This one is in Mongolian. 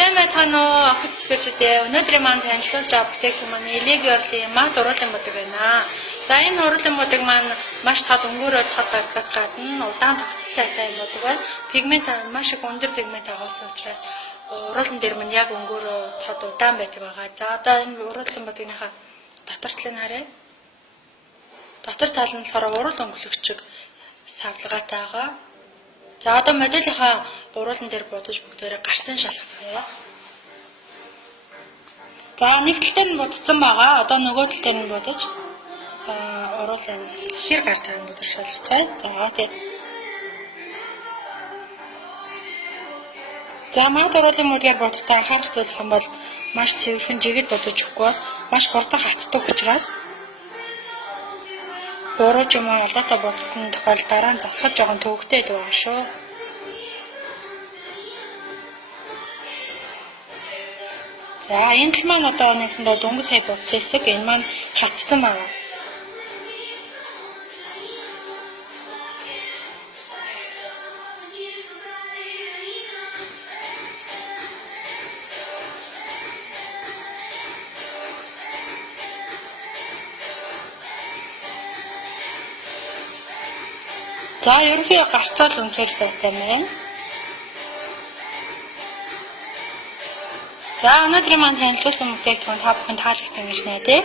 Сайн байцгаана уу ах үзэгчдээ. Өнөөдрийн маань танилцуулж байгаа бүтээгдэхүүн маань элегийн орлын мат уруулын бодог байна. За энэ уруулын бодог маань маш тод өнгөөрөө тод гарахаас гадна удаан тогтцоотой юм бодог байна. Пигмент маш их өндөр пигмент агуулсан учраас уруулан дээр маань яг өнгөөрөө тод удаан байдаг байгаа. За одоо энэ уруулын бодгийнхаа дотор талыг харъя. Дотор тал нь болохоор урал өнгөлөгчөг савлгаатай байгаа. За одоо моделийнхаа уруулан дээр бодож бүгдээрээ гарцсан шалгацгаая. За нэг талтай нь бодсон байгаа. Одоо нөгөө талтай нь бодож уруулын хэр гарч байгааг бодож шалгацгаая. За тэгээд за мад уруулын модгаар бодохтой анхаарах зүйл юм бол маш цэвэрхэн жигэд бодож өгөхгүй бол маш хурдан хатдаг учраас буруу ч юм уу алдаатай бодсон тохиол дараа нь засгаж жоохон төвөгтэй байгаа шүү. За энэ тал маань одоо нэгсэндээ дөнгөж сая бодсон хэсэг энэ маань хатцсан байна. За ерөнхий гарцаал үнэхээр сайтай байна. За өнөөдрийн маань танилцуулсан бүтээгдэхүүн та бүхэнд таалагдсан гэж найдаа.